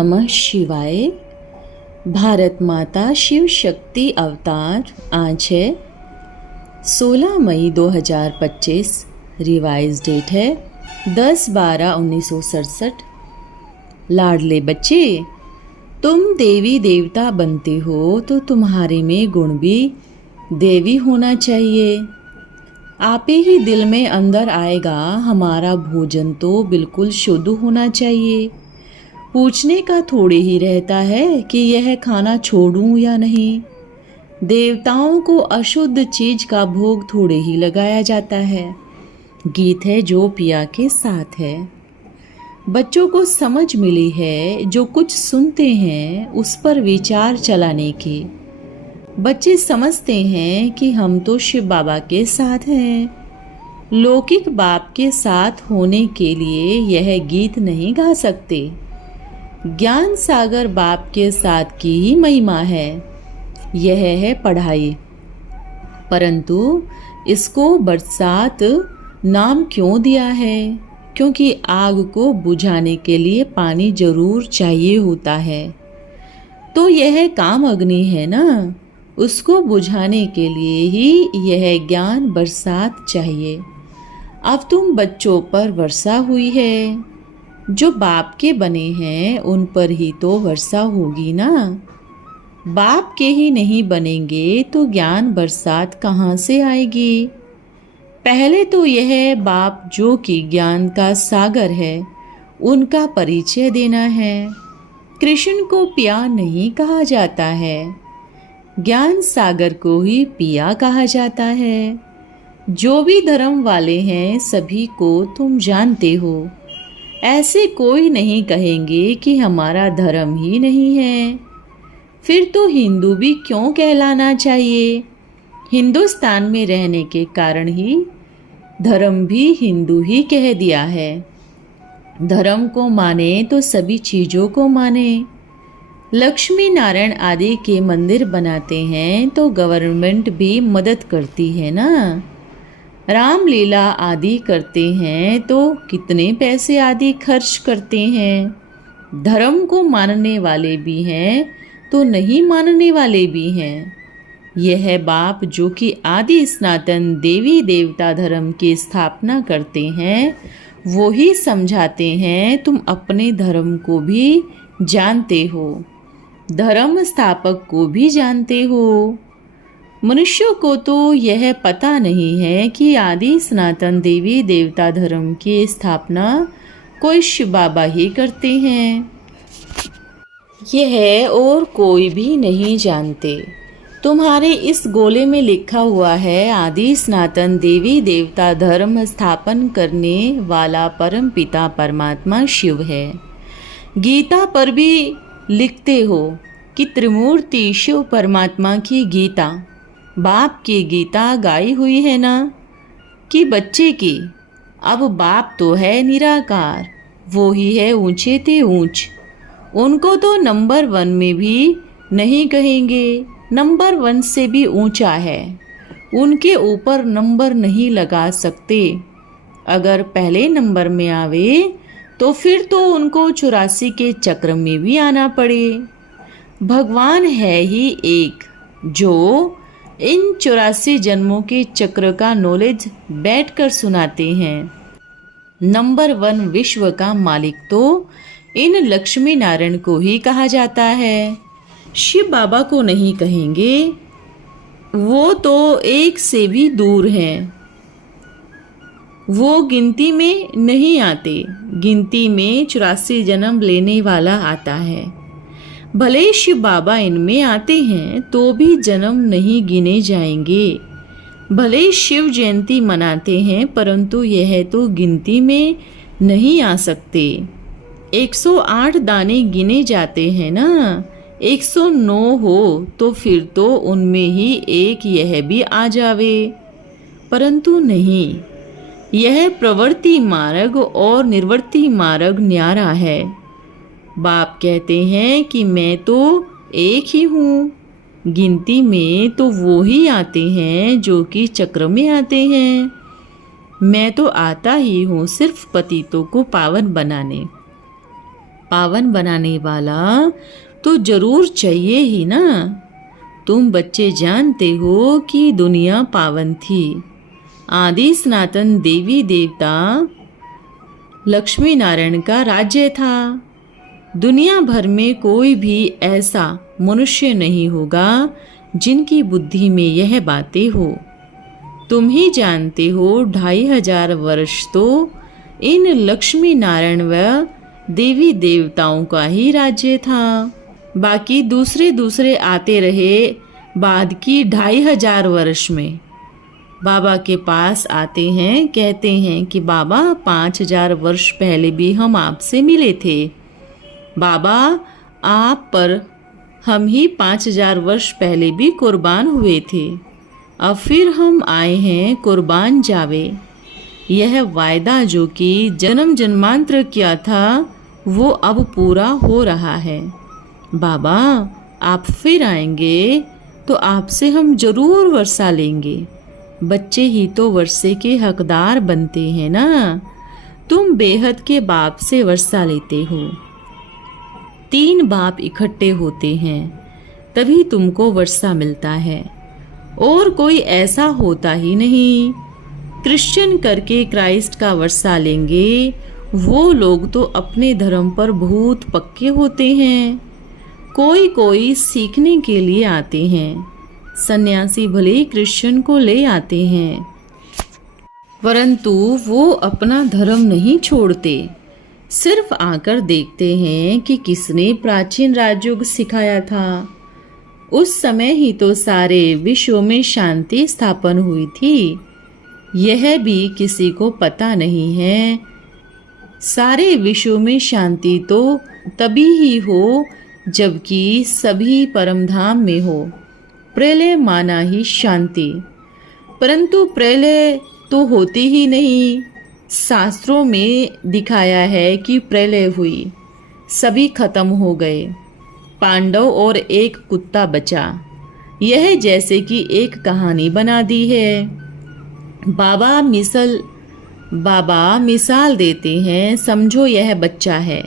नमः शिवाय। भारत माता शिव शक्ति अवतार आज है 16 मई 2025। रिवाइज डेट है 10/12/1967। लाडले बच्चे, तुम देवी देवता बनते हो तो तुम्हारे में गुण भी देवी होना चाहिए। आप ही दिल में अंदर आएगा, हमारा भोजन तो बिल्कुल शुद्ध होना चाहिए। पूछने का थोड़े ही रहता है कि यह खाना छोड़ूं या नहीं। देवताओं को अशुद्ध चीज का भोग थोड़े ही लगाया जाता है। गीत है जो पिया के साथ है। बच्चों को समझ मिली है जो कुछ सुनते हैं उस पर विचार चलाने की। बच्चे समझते हैं कि हम तो शिव बाबा के साथ हैं। लौकिक बाप के साथ होने के लिए यह गीत नहीं गा सकते। ज्ञान सागर बाप के साथ की ही महिमा है। यह है पढ़ाई। परंतु इसको बरसात नाम क्यों दिया है? क्योंकि आग को बुझाने के लिए पानी जरूर चाहिए होता है। तो यह काम अग्नि है ना, उसको बुझाने के लिए ही यह ज्ञान बरसात चाहिए। अब तुम बच्चों पर वर्षा हुई है, जो बाप के बने हैं उन पर ही तो वर्षा होगी ना। बाप के ही नहीं बनेंगे तो ज्ञान बरसात कहाँ से आएगी? पहले तो यह बाप जो कि ज्ञान का सागर है उनका परिचय देना है। कृष्ण को पिया नहीं कहा जाता है, ज्ञान सागर को ही पिया कहा जाता है। जो भी धर्म वाले हैं सभी को तुम जानते हो। ऐसे कोई नहीं कहेंगे कि हमारा धर्म ही नहीं है। फिर तो हिंदू भी क्यों कहलाना चाहिए? हिंदुस्तान में रहने के कारण ही धर्म भी हिंदू ही कह दिया है। धर्म को माने तो सभी चीज़ों को माने। लक्ष्मी नारायण आदि के मंदिर बनाते हैं तो गवर्नमेंट भी मदद करती है ना। रामलीला आदि करते हैं तो कितने पैसे आदि खर्च करते हैं। धर्म को मानने वाले भी हैं तो नहीं मानने वाले भी हैं। यह बाप जो कि आदि सनातन देवी देवता धर्म की स्थापना करते हैं वो ही समझाते हैं। तुम अपने धर्म को भी जानते हो, धर्म स्थापक को भी जानते हो। मनुष्यों को तो यह पता नहीं है कि आदि सनातन देवी देवता धर्म की स्थापना कोई शिव बाबा ही करते हैं। यह और कोई भी नहीं जानते। तुम्हारे इस गोले में लिखा हुआ है आदि सनातन देवी देवता धर्म स्थापन करने वाला परम पिता परमात्मा शिव है। गीता पर भी लिखते हो कि त्रिमूर्ति शिव परमात्मा की गीता, बाप की गीता गाई हुई है ना कि बच्चे की? अब बाप तो है निराकार, वो ही है ऊंचे ते ऊंच। उनको तो नंबर 1 में भी नहीं कहेंगे, नंबर 1 से भी ऊंचा है। उनके ऊपर नंबर नहीं लगा सकते। अगर पहले नंबर में आवे तो फिर तो उनको 84 के चक्र में भी आना पड़े। भगवान है ही एक जो इन 84 जन्मों के चक्र का नॉलेज बैठकर सुनाते हैं। नंबर 1 विश्व का मालिक तो इन लक्ष्मी नारायण को ही कहा जाता है। शिव बाबा को नहीं कहेंगे, वो तो एक से भी दूर हैं। वो गिनती में नहीं आते। गिनती में 84 जन्म लेने वाला आता है। भले शिव बाबा इनमें आते हैं तो भी जन्म नहीं गिने जाएंगे। भले शिव जयंती मनाते हैं परंतु यह तो गिनती में नहीं आ सकते। 108 दाने गिने जाते हैं ना। 109 हो तो फिर तो उनमें ही एक यह भी आ जावे। परंतु नहीं, यह प्रवृत्ति मार्ग और निर्वृत्ति मार्ग न्यारा है। बाप कहते हैं कि मैं तो एक ही हूँ। गिनती में तो वो ही आते हैं जो कि चक्र में आते हैं। मैं तो आता ही हूँ सिर्फ पतितों को पावन बनाने। पावन बनाने वाला तो जरूर चाहिए ही ना। तुम बच्चे जानते हो कि दुनिया पावन थी। आदि सनातन देवी देवता लक्ष्मी नारायण का राज्य था। दुनिया भर में कोई भी ऐसा मनुष्य नहीं होगा जिनकी बुद्धि में यह बातें हो। तुम ही जानते हो 2500 वर्ष तो इन लक्ष्मी नारायण व देवी देवताओं का ही राज्य था। बाकी दूसरे आते रहे बाद की 2500 वर्ष में। बाबा के पास आते हैं, कहते हैं कि बाबा 5000 वर्ष पहले भी हम आपसे मिले थे। बाबा आप पर हम ही 5000 वर्ष पहले भी कुर्बान हुए थे। अब फिर हम आए हैं कुर्बान जावे। यह वायदा जो कि जन्म जन्मांतर किया था वो अब पूरा हो रहा है। बाबा आप फिर आएंगे तो आपसे हम जरूर वर्षा लेंगे। बच्चे ही तो वर्षे के हकदार बनते हैं ना। तुम बेहद के बाप से वर्षा लेते हो। 3 बाप इकट्ठे होते हैं तभी तुमको वर्षा मिलता है, और कोई ऐसा होता ही नहीं। क्रिश्चियन करके क्राइस्ट का वर्षा लेंगे वो लोग तो अपने धर्म पर बहुत पक्के होते हैं। कोई सीखने के लिए आते हैं। सन्यासी भले ही क्रिश्चियन को ले आते हैं, परंतु वो अपना धर्म नहीं छोड़ते। सिर्फ आकर देखते हैं कि किसने प्राचीन राजयोग सिखाया था। उस समय ही तो सारे विश्व में शांति स्थापन हुई थी। यह भी किसी को पता नहीं है। सारे विश्व में शांति तो तभी ही हो जबकि सभी परमधाम में हो। प्रलय माना ही शांति, परंतु प्रलय तो होती ही नहीं। शास्त्रों में दिखाया है कि प्रलय हुई, सभी खत्म हो गए, पांडव और एक कुत्ता बचा। यह जैसे कि एक कहानी बना दी है। बाबा मिसाल देते हैं, समझो यह बच्चा है,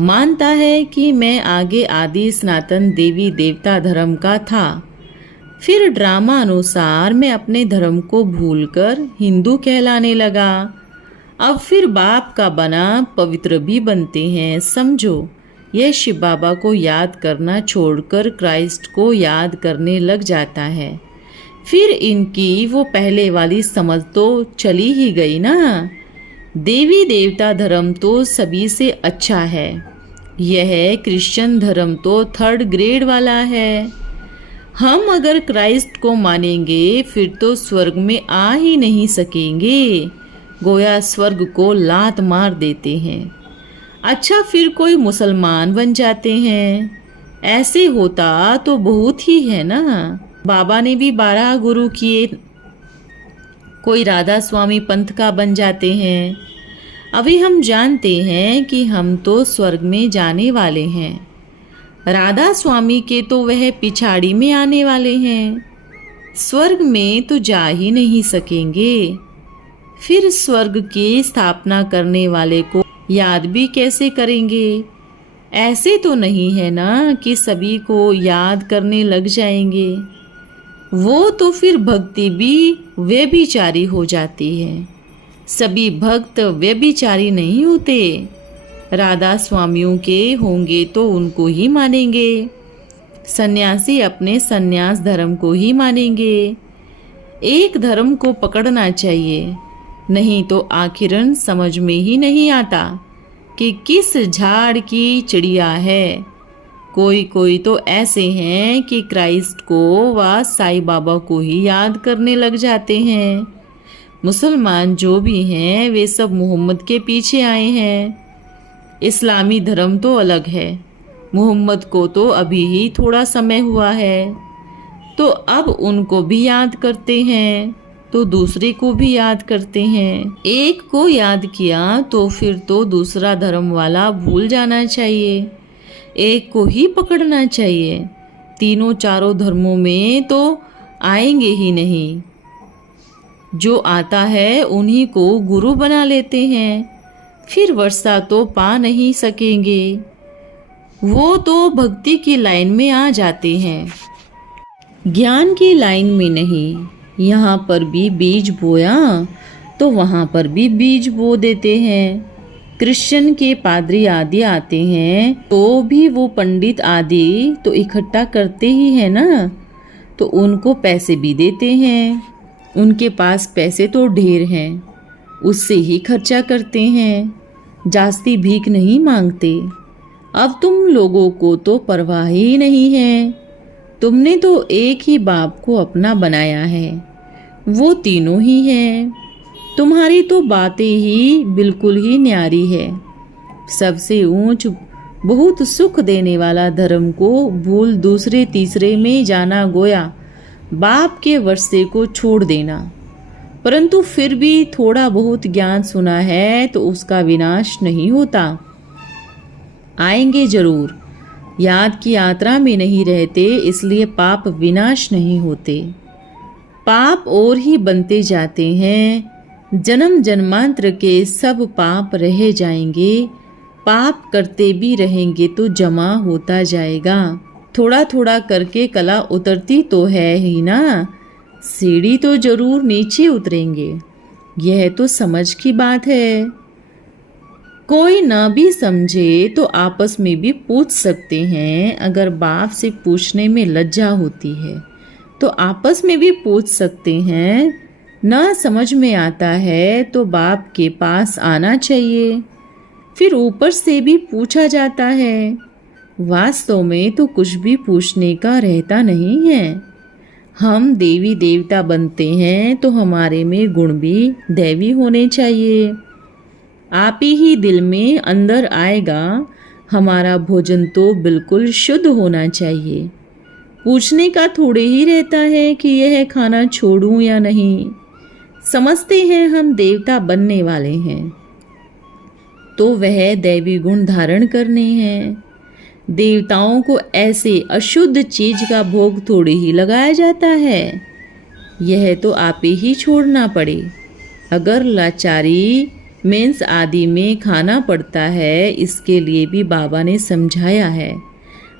मानता है कि मैं आगे आदि सनातन देवी देवता धर्म का था। फिर ड्रामा अनुसार मैं अपने धर्म को भूलकर हिंदू कहलाने लगा। अब फिर बाप का बना पवित्र भी बनते हैं। समझो यह शिव बाबा को याद करना छोड़कर क्राइस्ट को याद करने लग जाता है। फिर इनकी वो पहले वाली समझ तो चली ही गई ना। देवी देवता धर्म तो सभी से अच्छा है। यह क्रिश्चियन धर्म तो 3rd ग्रेड वाला है। हम अगर क्राइस्ट को मानेंगे फिर तो स्वर्ग में आ ही नहीं सकेंगे। गोया स्वर्ग को लात मार देते हैं। अच्छा फिर कोई मुसलमान बन जाते हैं। ऐसे होता तो बहुत ही है ना। बाबा ने भी 12 गुरु किए, कोई राधा स्वामी पंथ का बन जाते हैं। अभी हम जानते हैं कि हम तो स्वर्ग में जाने वाले हैं। राधा स्वामी के तो वह पिछाड़ी में आने वाले हैं। स्वर्ग में तो जा ही नहीं सकेंगे। फिर स्वर्ग की स्थापना करने वाले को याद भी कैसे करेंगे। ऐसे तो नहीं है ना कि सभी को याद करने लग जाएंगे। वो तो फिर भक्ति भी व्यभिचारी हो जाती है। सभी भक्त व्यभिचारी नहीं होते। राधा स्वामियों के होंगे तो उनको ही मानेंगे। सन्यासी अपने सन्यास धर्म को ही मानेंगे। एक धर्म को पकड़ना चाहिए, नहीं तो आखिरन समझ में ही नहीं आता कि किस झाड़ की चिड़िया है। कोई तो ऐसे हैं कि क्राइस्ट को व साईं बाबा को ही याद करने लग जाते हैं। मुसलमान जो भी हैं वे सब मोहम्मद के पीछे आए हैं। इस्लामी धर्म तो अलग है। मोहम्मद को तो अभी ही थोड़ा समय हुआ है, तो अब उनको भी याद करते हैं तो दूसरे को भी याद करते हैं। एक को याद किया तो फिर तो दूसरा धर्म वाला भूल जाना चाहिए। एक को ही पकड़ना चाहिए। तीनों चारों धर्मों में तो आएंगे ही नहीं। जो आता है उन्हीं को गुरु बना लेते हैं। फिर वर्षा तो पा नहीं सकेंगे। वो तो भक्ति की लाइन में आ जाते हैं, ज्ञान की लाइन में नहीं। यहाँ पर भी बीज बोया तो वहाँ पर भी बीज बो देते हैं। क्रिश्चियन के पादरी आदि आते हैं तो भी वो पंडित आदि तो इकट्ठा करते ही है ना, तो उनको पैसे भी देते हैं। उनके पास पैसे तो ढेर हैं, उससे ही खर्चा करते हैं, जास्ती भीख नहीं मांगते। अब तुम लोगों को तो परवाह ही नहीं है। तुमने तो एक ही बाप को अपना बनाया है, वो तीनों ही हैं। तुम्हारी तो बातें ही बिल्कुल ही न्यारी है। सबसे ऊंच बहुत सुख देने वाला धर्म को भूल दूसरे तीसरे में जाना गोया बाप के वर्षे को छोड़ देना। परंतु फिर भी थोड़ा बहुत ज्ञान सुना है तो उसका विनाश नहीं होता। आएंगे जरूर, याद की यात्रा में नहीं रहते, इसलिए पाप विनाश नहीं होते। पाप और ही बनते जाते हैं। जन्म जन्मांतर के सब पाप रह जाएंगे। पाप करते भी रहेंगे तो जमा होता जाएगा। थोड़ा थोड़ा करके कला उतरती तो है ही ना, सीढ़ी तो जरूर नीचे उतरेंगे। यह तो समझ की बात है। कोई ना भी समझे तो आपस में भी पूछ सकते हैं। अगर बाप से पूछने में लज्जा होती है तो आपस में भी पूछ सकते हैं। ना समझ में आता है तो बाप के पास आना चाहिए, फिर ऊपर से भी पूछा जाता है। वास्तव में तो कुछ भी पूछने का रहता नहीं है। हम देवी देवता बनते हैं तो हमारे में गुण भी दैवी होने चाहिए। आप ही दिल में अंदर आएगा। हमारा भोजन तो बिल्कुल शुद्ध होना चाहिए। पूछने का थोड़े ही रहता है कि यह खाना छोड़ूं या नहीं। समझते हैं हम देवता बनने वाले हैं तो वह दैवी गुण धारण करने हैं। देवताओं को ऐसे अशुद्ध चीज का भोग थोड़े ही लगाया जाता है। यह तो आप ही छोड़ना पड़े। अगर लाचारी मेंस आदि में खाना पड़ता है, इसके लिए भी बाबा ने समझाया है।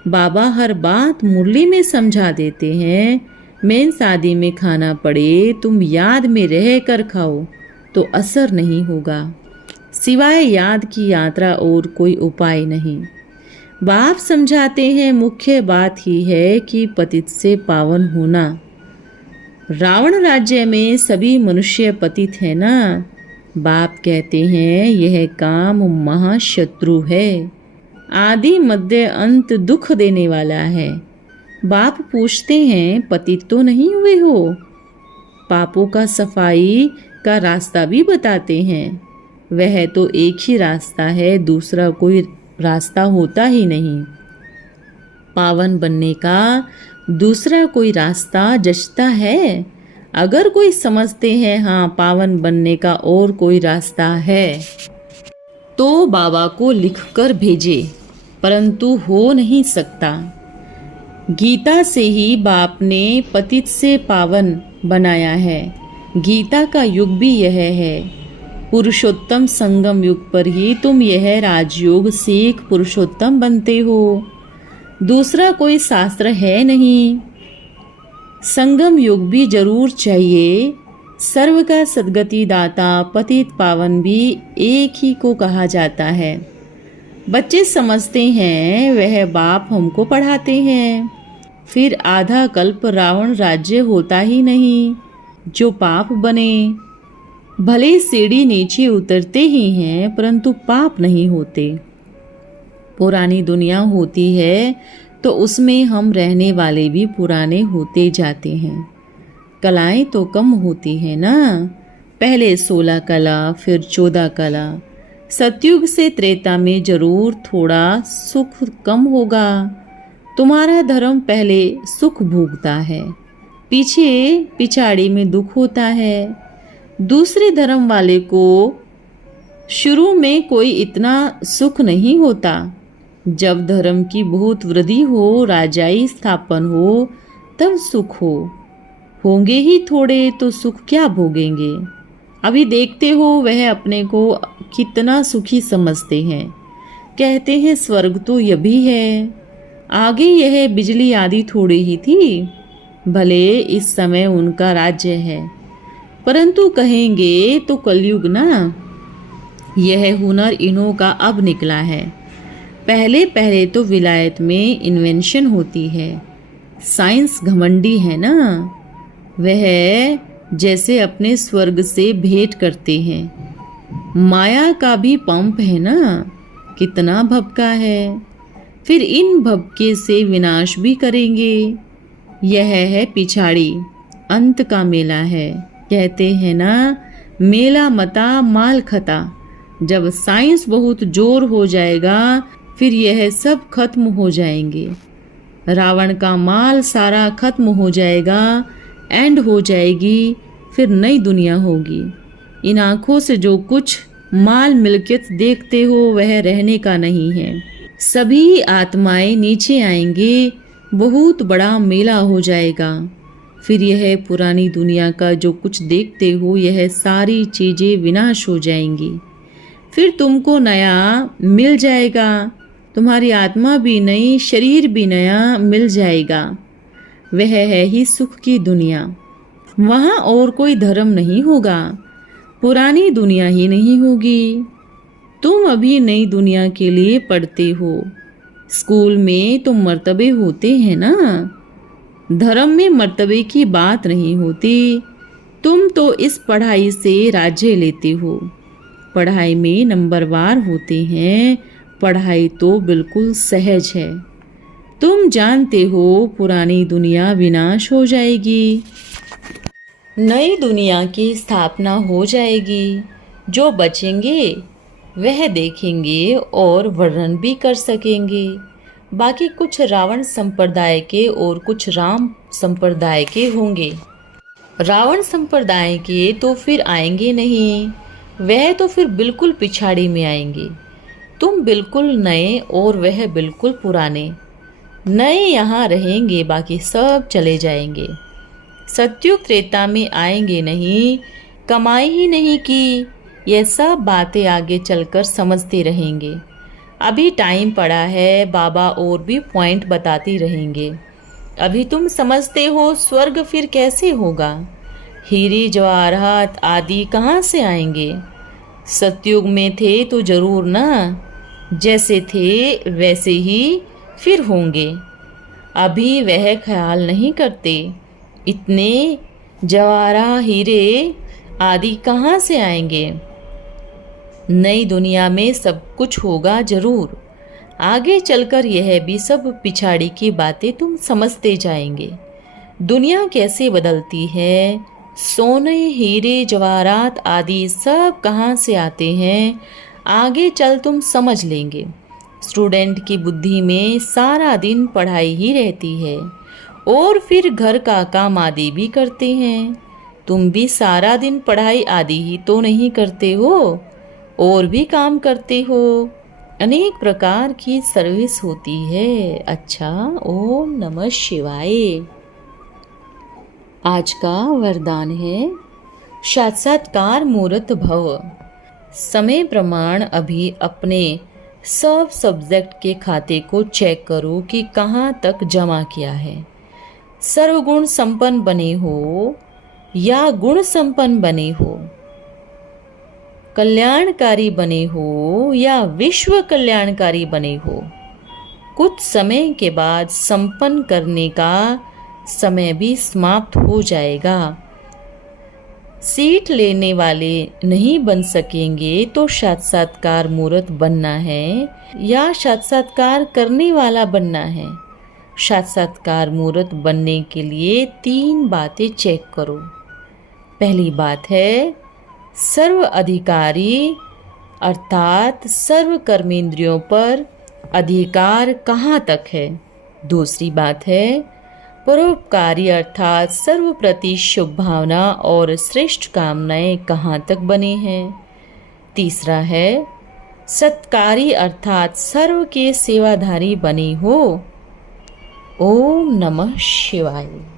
बाबा हर बात मुरली में समझा देते हैं। मेंस आदि में खाना पड़े, तुम याद में रह कर खाओ तो असर नहीं होगा, सिवाय याद की यात्रा और कोई उपाय नहीं। बाप समझाते हैं मुख्य बात ही है कि पतित से पावन होना। रावण राज्य में सभी मनुष्य पतित है ना। बाप कहते हैं यह काम महाशत्रु है, आदि मध्य अंत दुख देने वाला है। बाप पूछते हैं पतित तो नहीं हुए हो? पापों का सफाई का रास्ता भी बताते हैं। वह तो एक ही रास्ता है, दूसरा कोई रास्ता होता ही नहीं। पावन बनने का दूसरा कोई रास्ता जचता है? अगर कोई समझते हैं हाँ पावन बनने का और कोई रास्ता है तो बाबा को लिखकर भेजे, परंतु हो नहीं सकता। गीता से ही बाप ने पतित से पावन बनाया है। गीता का युग भी यह है। पुरुषोत्तम संगम युग पर ही तुम यह राजयोग सीख पुरुषोत्तम बनते हो। दूसरा कोई शास्त्र है नहीं। संगम युग भी जरूर चाहिए। सर्व का सद्गति दाता पतित पावन भी एक ही को कहा जाता है। बच्चे समझते हैं वह बाप हमको पढ़ाते हैं। फिर आधा कल्प रावण राज्य होता ही नहीं। जो पाप बने, भले सीढ़ी नीचे उतरते ही हैं परंतु पाप नहीं होते। पुरानी दुनिया होती है तो उसमें हम रहने वाले भी पुराने होते जाते हैं। कलाएं तो कम होती हैं ना। पहले 16 कला, फिर 14 कला। सतयुग से त्रेता में जरूर थोड़ा सुख कम होगा। तुम्हारा धर्म पहले सुख भोगता है, पीछे पिछाड़ी में दुख होता है। दूसरे धर्म वाले को शुरू में कोई इतना सुख नहीं होता। जब धर्म की बहुत वृद्धि हो, राजाई स्थापन हो, तब सुख हो। होंगे ही थोड़े तो सुख क्या भोगेंगे। अभी देखते हो वह अपने को कितना सुखी समझते हैं। कहते हैं स्वर्ग तो यह भी है, आगे यह बिजली आदि थोड़ी ही थी। भले इस समय उनका राज्य है, परंतु कहेंगे तो कलयुग ना। यह हुनर इन्हों का अब निकला है। पहले पहले तो विलायत में इन्वेंशन होती है। साइंस घमंडी है ना, वह जैसे अपने स्वर्ग से भेंट करते हैं। माया का भी पंप है ना, कितना भपका है। फिर इन भपके से विनाश भी करेंगे। यह है पिछाड़ी, अंत का मेला है। कहते हैं ना, मेला मता माल खता। जब साइंस बहुत जोर हो जाएगा फिर यह सब खत्म हो जाएंगे। रावण का माल सारा खत्म हो जाएगा, एंड हो जाएगी, फिर नई दुनिया होगी। इन आँखों से जो कुछ माल मिल्कियत देखते हो वह रहने का नहीं है। सभी आत्माएं नीचे आएंगे, बहुत बड़ा मेला हो जाएगा। फिर यह पुरानी दुनिया का जो कुछ देखते हो यह सारी चीज़ें विनाश हो जाएंगी। फिर तुमको नया मिल जाएगा, तुम्हारी आत्मा भी नई, शरीर भी नया मिल जाएगा। वह है ही सुख की दुनिया। वहाँ और कोई धर्म नहीं होगा, पुरानी दुनिया ही नहीं होगी। तुम अभी नई दुनिया के लिए पढ़ते हो। स्कूल में तो मर्तबे होते हैं ना, धर्म में मर्तबे की बात नहीं होती। तुम तो इस पढ़ाई से राज्य लेते हो। पढ़ाई में नंबरवार होते हैं, पढ़ाई तो बिल्कुल सहज है। तुम जानते हो पुरानी दुनिया विनाश हो जाएगी, नई दुनिया की स्थापना हो जाएगी। जो बचेंगे वह देखेंगे और वर्णन भी कर सकेंगे। बाकी कुछ रावण संप्रदाय के और कुछ राम संप्रदाय के होंगे। रावण संप्रदाय के तो फिर आएंगे नहीं, वह तो फिर बिल्कुल पिछाड़ी में आएंगे। तुम बिल्कुल नए और वह बिल्कुल पुराने। नए यहाँ रहेंगे, बाकी सब चले जाएंगे। सत्युग त्रेता में आएंगे नहीं, कमाई ही नहीं की। यह सब बातें आगे चलकर समझते रहेंगे। अभी टाइम पड़ा है, बाबा और भी पॉइंट बताते रहेंगे। अभी तुम समझते हो स्वर्ग फिर कैसे होगा, हीरे जवाहरात आदि कहाँ से आएंगे। सतयुग में थे तो जरूर ना, जैसे थे वैसे ही फिर होंगे। अभी वह ख्याल नहीं करते, इतने जवाहरा हीरे आदि कहाँ से आएंगे। नई दुनिया में सब कुछ होगा जरूर। आगे चलकर यह भी सब पिछाड़ी की बातें तुम समझते जाएंगे। दुनिया कैसे बदलती है, सोने हीरे जवाहरात आदि सब कहाँ से आते हैं, आगे चल तुम समझ लेंगे। स्टूडेंट की बुद्धि में सारा दिन पढ़ाई ही रहती है और फिर घर का काम आदि भी करते हैं। तुम भी सारा दिन पढ़ाई आदि ही तो नहीं करते हो, और भी काम करते हो। अनेक प्रकार की सर्विस होती है। अच्छा, ओम नमः शिवाय। आज का वरदान है साक्षात्कार मूर्त भव। समय प्रमाण अभी अपने सब सब्जेक्ट के खाते को चेक करो कि कहाँ तक जमा किया है। सर्वगुण संपन्न बने हो या गुण संपन्न बने हो, कल्याणकारी बने हो या विश्व कल्याणकारी बने हो, कुछ समय के बाद संपन्न करने का समय भी समाप्त हो जाएगा। सीट लेने वाले नहीं बन सकेंगे तो साक्षात्कार मूर्त बनना है या साक्षात्कार करने वाला बनना है। साक्षात्कार मूर्त बनने के लिए 3 बातें चेक करो। पहली बात है सर्व अधिकारी अर्थात सर्व कर्मेंद्रियों पर अधिकार कहाँ तक है। दूसरी बात है परोपकारी अर्थात सर्व प्रति शुभ भावना और श्रेष्ठ कामनाएं कहाँ तक बने हैं। तीसरा है सत्कारी अर्थात सर्व के सेवाधारी बने हो। ओम नमः शिवाय।